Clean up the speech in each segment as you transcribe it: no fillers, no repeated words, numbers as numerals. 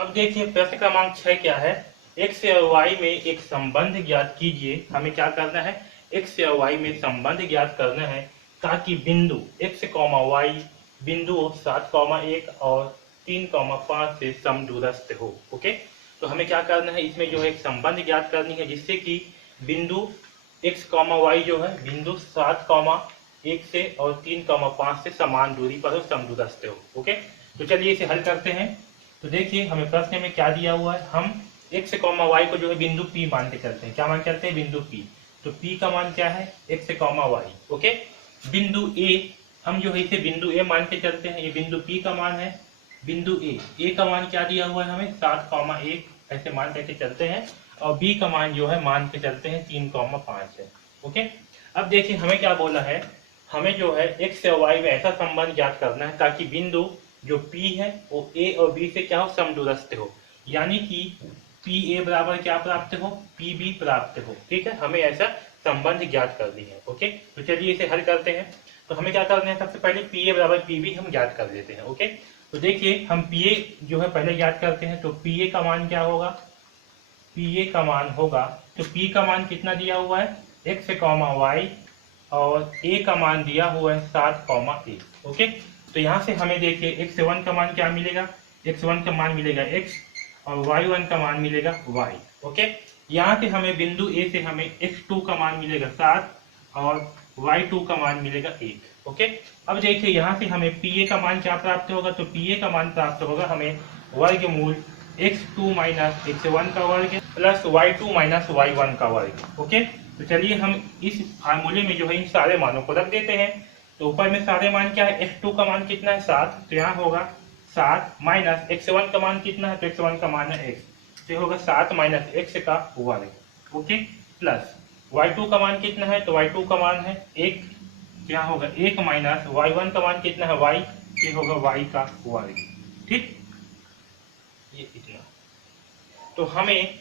अब देखिए प्रश्न क्रमांक 6 क्या है। x और y में एक संबंध ज्ञात कीजिए। हमें क्या करना है, x और y में संबंध ज्ञात करना है ताकि बिंदु x, y बिंदु 7,1 और 3,5 से समदूरस्थ हो। ओके, तो हमें क्या करना है, इसमें जो है एक संबंध ज्ञात करनी है जिससे कि बिंदु x, y जो है बिंदु 7,1 से और 3,5 से समान दूरी पर हो, समदूरस्थ हो। ओके, तो चलिए इसे हल करते हैं। तो देखिए हमें प्रश्न में क्या दिया हुआ है, हम x, y को जो है बिंदु P मान के चलते हैं। क्या मान के चलते हैं, बिंदु P। तो P का मान क्या है, x, y। ओके, बिंदु A हम जो है इसे बिंदु A मान के चलते हैं। ये बिंदु P का मान है, बिंदु A का मान क्या दिया हुआ है हमें 7,1 ऐसे मान करके चलते हैं। और B का मान जो है मान के चलते हैं 3,5 है। ओके, अब देखिए हमें क्या बोला है, हमें जो है x और y में ऐसा संबंध ज्ञात करना है ताकि बिंदु जो P है वो A और B से क्या हो, समदूरस्थ हो। यानी कि PA बराबर क्या प्राप्त हो, PB प्राप्त हो। ठीक है, हमें ऐसा संबंध ज्ञात करनी है। ओके, तो चलिए इसे हल करते हैं। तो हमें क्या करना है, सबसे पहले PA बराबर PB हम ज्ञात कर लेते हैं। ओके, तो देखिए हम PA जो है पहले ज्ञात करते हैं। तो PA का मान क्या होगा, PA का मान होगा, तो P का मान कितना दिया हुआ है, x, y और A का मान दिया हुआ है 7,1। ओके, तो यहाँ से हमें देखिए x1 का मान क्या मिलेगा, x1 का मान मिलेगा x और y1 का मान मिलेगा y। ओके, यहाँ से हमें बिंदु A से हमें x2 का मान मिलेगा 7 और y2 का मान मिलेगा 1। ओके, अब देखिए यहाँ से हमें PA का मान क्या प्राप्त होगा, तो PA का मान प्राप्त होगा हमें वर्गमूल x2 माइनस x1 का वर्ग प्लस y2 माइनस y1 का वर्ग। ओके, तो चलिए हम इस फार्मूले में जो है इन सारे मानों को रख देते हैं। तो ऊपर में सारे मान क्या है, x2 का मान कितना है 7, तो यहाँ होगा 7 माइनस x1 का मान कितना है, तो x1 का मान है x, तो होगा 7 माइनस x का वर्ग। ओके, प्लस y2 का मान कितना है, तो y2 का मान है 1, तो यहाँ होगा 1 माइनस y1 का मान कितना है y, ये होगा y का वर्ग। ठीक, ये इतना। तो हमें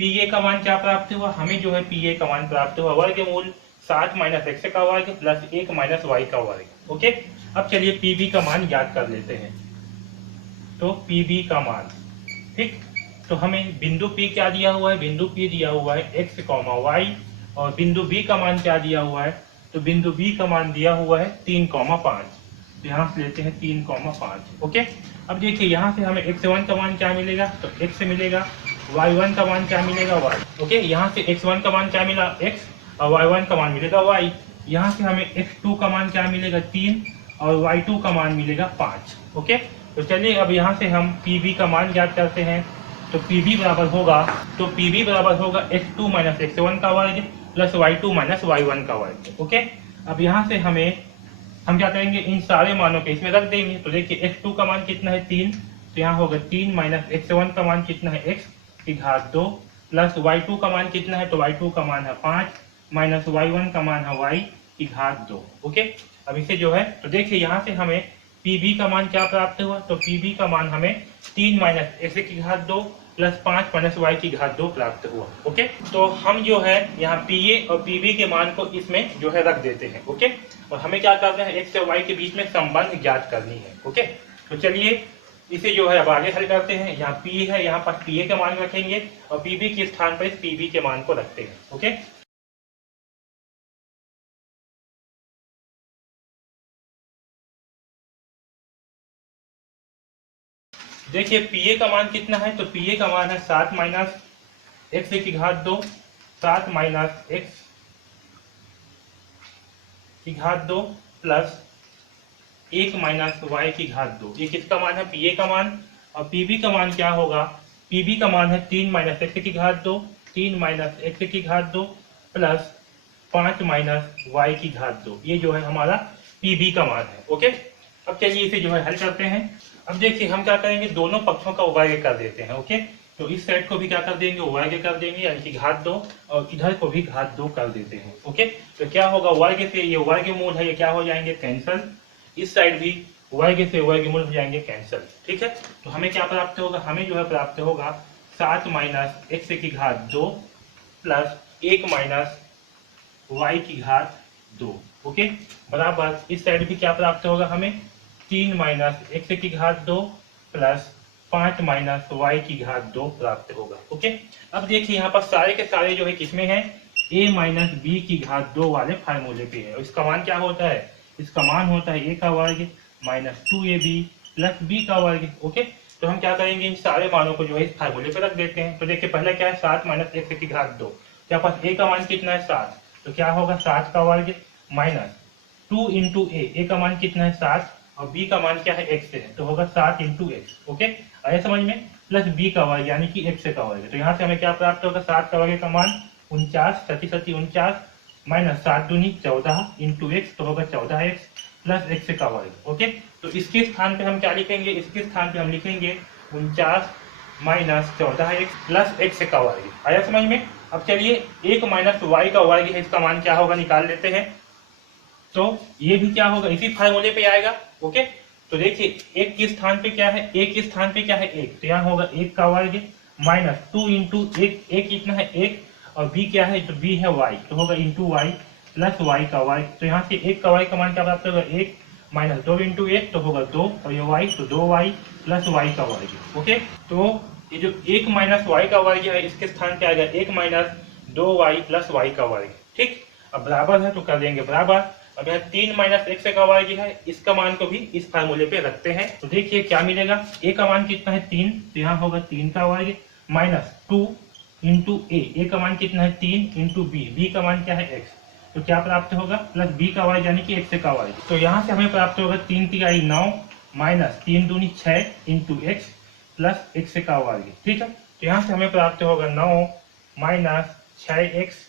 PA का मान क्या प्राप्त हुआ, हमें जो है PA का मान प्राप्त हुआ वर्गमूल 7 माइनस x का वर्ग प्लस 1 माइनस y का वर्ग। ओके, अब चलिए PB का मान ज्ञात कर लेते हैं। तो PB का मान, ठीक, तो हमें बिंदु P क्या दिया हुआ है, बिंदु P दिया हुआ है x, y और बिंदु B का मान क्या दिया हुआ है, तो बिंदु B का मान दिया हुआ है 3,5। तो यहाँ से लेते हैं 3,5। ओके, अब देखिए यहाँ से हमें x1 का मान क्या मिलेगा, तो x मिलेगा, y1 का मान क्या मिलेगा y। ओके, यहाँ से x1 का मान क्या मिला x और y1 का मान मिलेगा y। यहाँ से हमें x2 का मान क्या मिलेगा 3 और y2 का मान मिलेगा 5। ओके, तो चलिए अब यहाँ से हम PB का मान ज्ञात करते हैं। तो PB बराबर होगा, तो PB बराबर होगा x2 माइनस x1 का वर्ग प्लस y2 माइनस y1 का वर्ग। ओके, अब यहाँ से हम क्या करेंगे, इन सारे मानों के इसमें रख देंगे। तो देखिए x2 का मान कितना है 3, तो यहाँ होगा 3 माइनस x1 का मान कितना है x की घात 2 प्लस y2 का मान कितना है, तो y2 का मान है 5 माइनस y1 का मान है y की घात 2। ओके, अब इसे जो है, तो देखिए यहाँ से हमें PB का मान क्या प्राप्त हुआ, तो PB का मान हमें 3 माइनस x की घात 2 प्लस 5 माइनस y की घात 2 प्राप्त हुआ। ओके, तो हम जो है यहाँ PA और PB के मान को इसमें जो है रख देते हैं। ओके, और हमें क्या करना है, x और y के बीच में संबंध ज्ञात करनी है। ओके, तो चलिए इसे जो है अब आगे हल करते हैं। यहाँ P है, यहाँ पर PA के मान रखेंगे और PB के स्थान पर इस PB के मान को रखते हैं। ओके, देखिए PA का मान कितना है, तो PA का मान है 7 माइनस x की घात 2, 7 माइनस x की घात 2 प्लस 1 माइनस y की घात 2। ये किसका मान है, PA का मान। और PB का मान क्या होगा, PB का मान है 3 माइनस x की घात 2, 3 माइनस x की घात 2 प्लस 5 माइनस y की घात 2। ये जो है हमारा PB का मान है। ओके, अब चलिए इसे जो है हल करते हैं। अब देखिए हम क्या करेंगे, दोनों पक्षों का वर्ग कर देते हैं। ओके, तो इस साइड को भी क्या कर देंगे, वर्ग कर देंगे, यानी कि घात 2, और इधर को भी घात 2 कर देते हैं। ओके, तो क्या होगा, वर्ग से ये वर्गमूल है, ये क्या हो जाएंगे कैंसल, इस साइड भी वर्ग से वर्गमूल हो जाएंगे कैंसल। ठीक है, तो हमें क्या प्राप्त होगा, हमें जो है प्राप्त होगा 7 माइनस x की घात 2 प्लस 1 माइनस y की घात 2। ओके, बराबर इस साइड भी क्या प्राप्त होगा हमें, 3 माइनस x की घात 2 प्लस 5 माइनस वाई की घात 2 प्राप्त होगा। ओके, अब देखिए यहाँ पर सारे के सारे जो है किसमें है, a माइनस बी की घात 2 वाले फार्मूले पे है। इसका मान क्या होता है, इसका मान होता है a का वर्ग माइनस 2ab प्लस b का वर्ग। ओके, तो हम क्या करेंगे, इन सारे मानों को जो है इस फार्मूले पे रख देते हैं। तो देखिए पहला क्या है, 7 माइनस एक्स की घात 2, क्या पास a का मान कितना है 7, तो क्या होगा 7 का वर्ग माइनस 2 इंटू ए का मान कितना है 7 और b का मान क्या है x है, तो होगा 7 इंटू एक्स। ओके, आया समझ में, प्लस b का वर्ग यानी कि x का वर्ग। तो यहाँ से हमें क्या प्राप्त होगा, 7 का वर्ग का मान 49, 49 माइनस 7 दूनी 14 इंटू एक्स, तो होगा 14x प्लस x का वर्ग। ओके, तो इसके स्थान पे हम क्या लिखेंगे, इसके स्थान पे हम लिखेंगे 49 माइनस 14x प्लस x का वर्ग। आया समझ में। अब चलिए 1 माइनस वाई का वर्ग है, इसका मान क्या होगा निकाल लेते हैं। तो ये भी क्या होगा, इसी फार्मूले पे आएगा। ओके, तो देखिए एक के स्थान पे क्या है, एक के स्थान पे क्या है 1, तो यहाँ होगा 1 का वर्ग माइनस 2 इंटू एक कितना है 1 और b क्या है, तो b है y, तो होगा इंटू वाई प्लस y का वर्ग। तो यहाँ से 1 का y का मान क्या प्राप्त होगा, 1 माइनस 2 इंटू 1 तो होगा 2 और ये y तो 2y प्लस y का वर्ग। ओके, तो ये जो 1 माइनस y का वर्ग है इसके स्थान पे आएगा 1 माइनस 2y प्लस y का वर्ग। ठीक, अब बराबर है तो कर देंगे बराबर। अब यहाँ 3 माइनस एक्स का वर्ग है, इसका मान को भी इस फार्मूले पे रखते हैं। तो देखिए क्या मिलेगा, a का मान कितना है 3, तो यहाँ होगा 3 का वर्ग माइनस 2 इंटू ए का मान कितना है 3 इंटू बी का मान क्या है x, तो क्या प्राप्त होगा प्लस b का वर्ग यानी कि x का वर्ग। तो यहाँ से हमें प्राप्त होगा 3 तिहाई 9 माइनस 3 दूनी 6 इंटू एक्स प्लस x का वर्ग। ठीक है, तो यहाँ से हमें प्राप्त होगा 9 माइनस 6x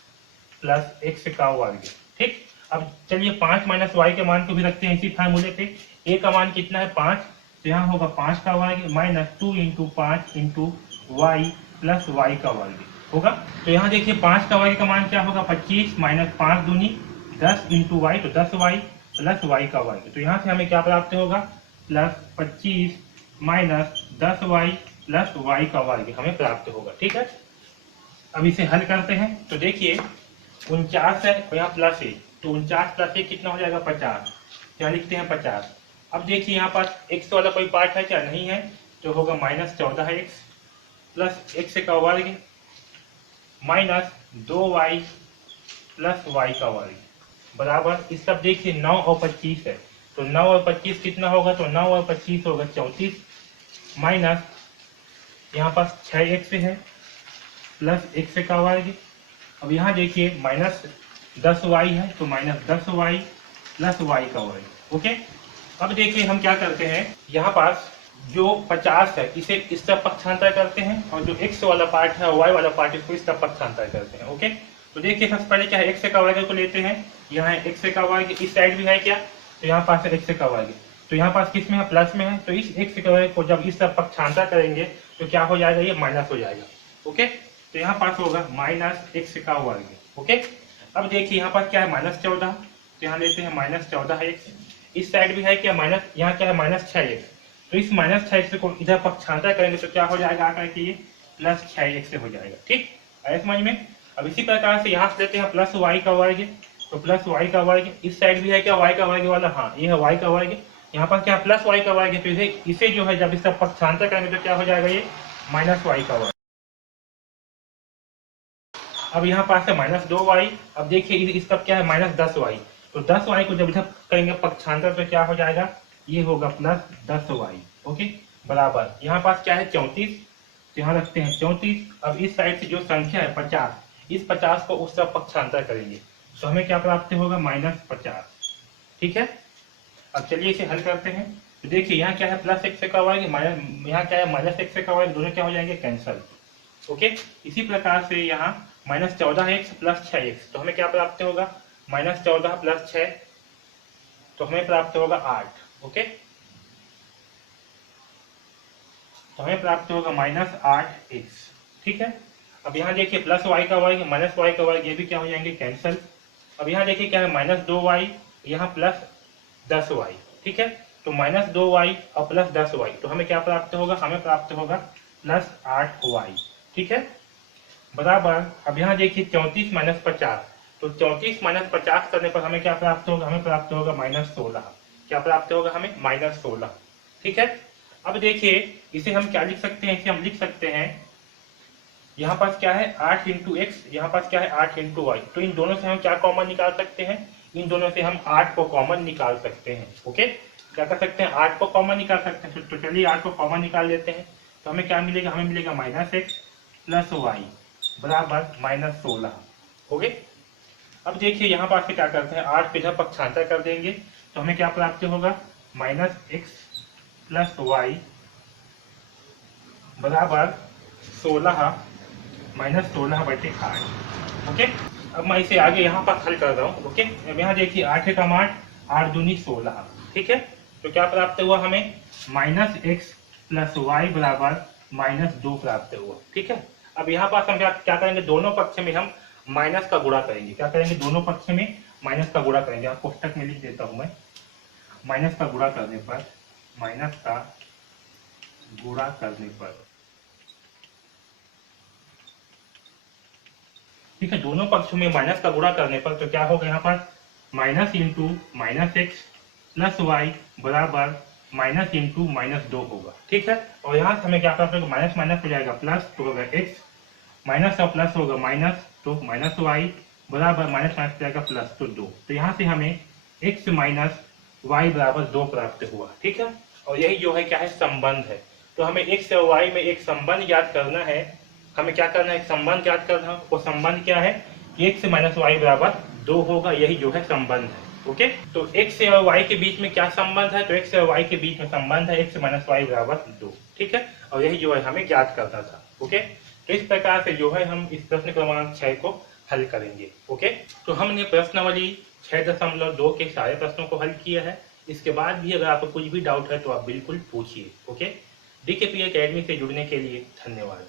प्लस x का वर्ग। ठीक, अब चलिए 5 माइनस वाई के मान को भी रखते हैं इसी फार्मूले पे। a का मान कितना है 5, तो यहाँ होगा 5 का वर्ग minus 2 into 5 into y plus y का वर्ग होगा। तो यहाँ देखिए 5 का वर्ग का मान क्या होगा 25 माइनस 5 दूनी 10 इंटू वाई, तो 10y प्लस वाई का वर्ग। तो यहाँ से हमें क्या प्राप्त होगा, plus 25 minus 10y plus y का वर्ग हमें प्राप्त होगा। ठीक है, अब इसे हल करते हैं। तो देखिए 49 है और यहाँ प्लस है, तो 49 प्लस 1 कितना हो जाएगा 50, क्या लिखते हैं 50। अब देखिए यहाँ पास x वाला कोई पार्ट है क्या, नहीं है, तो होगा माइनस 14x प्लस x का वर्ग माइनस 2y प्लस y का वर्ग बराबर। इस सब देखिए 9 और 25 है, तो 9 और 25 कितना होगा, तो 9 और 25 होगा 34 माइनस यहाँ पास 6x है प्लस x का वर्ग। अब यहाँ देखिए माइनस 10y है, तो माइनस 10y प्लस y का वर्ग। ओके, अब देखिए हम क्या करते हैं, यहाँ पास जो 50 है इसे इस तरफ पक्षांतर करते हैं और जो x वाला पार्ट है और y वाला पार्ट इसको इस तरफ पक्षांतर करते हैं। ओके, तो देखिए सबसे पहले क्या है, x का वर्ग को लेते हैं, यहाँ है x का वर्ग, इस साइड भी है क्या, तो यहाँ पास है x का वर्ग, तो यहाँ पास किस में है प्लस में है, तो इस x का वर्ग को जब इस तरफ पक्षांतर करेंगे तो क्या हो जाएगा, ये माइनस हो जाएगा। ओके, तो यहाँ पास होगा माइनस x का वर्ग। ओके, अब देखिए यहाँ पास क्या है माइनस 14, तो यहाँ लेते हैं माइनस 14x, इस साइड भी है क्या माइनस, यहाँ क्या है माइनस 6x, तो इस माइनस 6x को इधर पक्षांतर करेंगे तो क्या हो जाएगा आकर के ये प्लस 6x से हो जाएगा। ठीक, आया समझ में। अब इसी प्रकार से यहाँ से लेते हैं प्लस y का वर्ग, तो प्लस y का वर्ग, इस साइड भी है क्या y का वर्ग वाला, हाँ ये है y का वर्ग, यहाँ पर क्या प्लस y का वर्ग है, तो इसे जो है जब इसका पक्षांतर करेंगे तो क्या हो जाएगा, ये माइनस y का वर्ग। अब यहाँ पास है माइनस 2y, अब देखिए इस तब क्या है माइनस 10y, तो 10y को जब इधर करेंगे पक्षांतर तो क्या हो जाएगा, ये होगा प्लस 10y। ओके, बराबर यहाँ पास क्या है 34, तो यहाँ रखते हैं 34। अब इस साइड से जो संख्या है 50, इस 50 को उस तरफ पक्षांतर करेंगे तो हमें क्या प्राप्त होगा, माइनस 50। ठीक है, अब चलिए इसे हल करते हैं। तो देखिए यहाँ क्या है प्लस x का वर्ग, यहाँ क्या है माइनस x का वर्ग, दोनों क्या हो जाएंगे कैंसल। ओके, इसी प्रकार से यहाँ माइनस 14x प्लस 6x, तो हमें क्या प्राप्त होगा, माइनस 14 प्लस 6, तो हमें प्राप्त होगा 8। ओके, तो हमें प्राप्त होगा माइनस 8x। ठीक है, अब यहाँ देखिए प्लस y का वर्ग माइनस y का वर्ग, ये भी क्या हो जाएंगे कैंसल। अब यहाँ देखिए क्या है माइनस 2y, यहाँ प्लस 10y। ठीक है, तो माइनस 2y और प्लस 10y, तो हमें क्या प्राप्त होगा, हमें प्राप्त होगा प्लस 8y। ठीक है, बराबर। अब यहाँ देखिए 34 माइनस 50, तो 34 माइनस 50 करने पर हमें क्या प्राप्त होगा, हमें प्राप्त होगा माइनस 16। क्या प्राप्त होगा हमें, माइनस 16। ठीक है, अब देखिए इसे हम क्या लिख सकते हैं, इसे हम लिख सकते हैं यहाँ पास क्या है 8 इंटू एक्स, यहाँ पास क्या है 8 इंटू वाई। तो इन दोनों से हम क्या कॉमन निकाल सकते हैं, इन दोनों से हम 8 को कॉमन निकाल सकते हैं। ओके, क्या कर सकते हैं 8 को कॉमन निकाल सकते हैं। तो चलिए 8 को कॉमन निकाल लेते हैं। तो हमें क्या मिलेगा, हमें मिलेगा माइनस एक्स प्लस वाई बराबर माइनस 16। हो गए। अब देखिए यहाँ पास से क्या करते हैं 8 पे इधर पक्षांतर कर देंगे तो हमें क्या प्राप्त होगा माइनस एक्स प्लस वाई बराबर 16 माइनस 16/8। ओके, अब मैं इसे आगे यहाँ पर हल कर रहा हूँ। ओके, अब यहाँ देखिए 8 एकम 8, 8 दूनी 16। ठीक है, तो क्या प्राप्त हुआ हमें माइनस एक्स प्लस वाई बराबर माइनस 2 प्राप्त हुआ। ठीक है, अब यहाँ पास हम क्या करेंगे, दोनों पक्ष में हम माइनस का गुणा करेंगे। क्या करेंगे, दोनों पक्ष में माइनस का गुणा करेंगे। आप कोष्टक में लिख देता हूं मैं, माइनस का गुणा करने पर, माइनस का गुणा करने पर, ठीक है, दोनों पक्षों में माइनस का गुणा करने पर तो क्या होगा यहाँ पर minus into minus x plus y बराबर माइनस इंटू माइनस 2 होगा। ठीक है, और यहाँ से हमें क्या प्राप्त होगा, माइनस माइनस हो जाएगा प्लस, तो होगा एक्स माइनस और प्लस होगा माइनस, तो माइनस वाई बराबर माइनस माइनस जाएगा प्लस, तो 2। तो यहाँ से हमें एक्स माइनस वाई बराबर 2 प्राप्त हुआ। ठीक है, और यही जो है क्या है संबंध है। तो हमें एक्स और वाई में एक संबंध याद करना है। हमें क्या करना है, एक संबंध याद करना है। वो संबंध क्या है, एक्स माइनस वाई बराबर 2 होगा, यही जो है संबंध है। ओके, तो एक्स और वाई के बीच में क्या संबंध है, तो एक्स और वाई के बीच में संबंध है एक्स माइनस वाई बराबर 2। ठीक है, और यही जो है हमें ज्ञात करना था। ओके, तो इस प्रकार से जो है हम इस प्रश्न क्रमांक 6 को हल करेंगे। ओके, तो हमने प्रश्नावली 6.2 के सारे प्रश्नों को हल किया है। इसके बाद भी अगर आपको कुछ भी डाउट है तो आप बिल्कुल पूछिए। ओके, डीकेपी एकेडमी से जुड़ने के लिए धन्यवाद।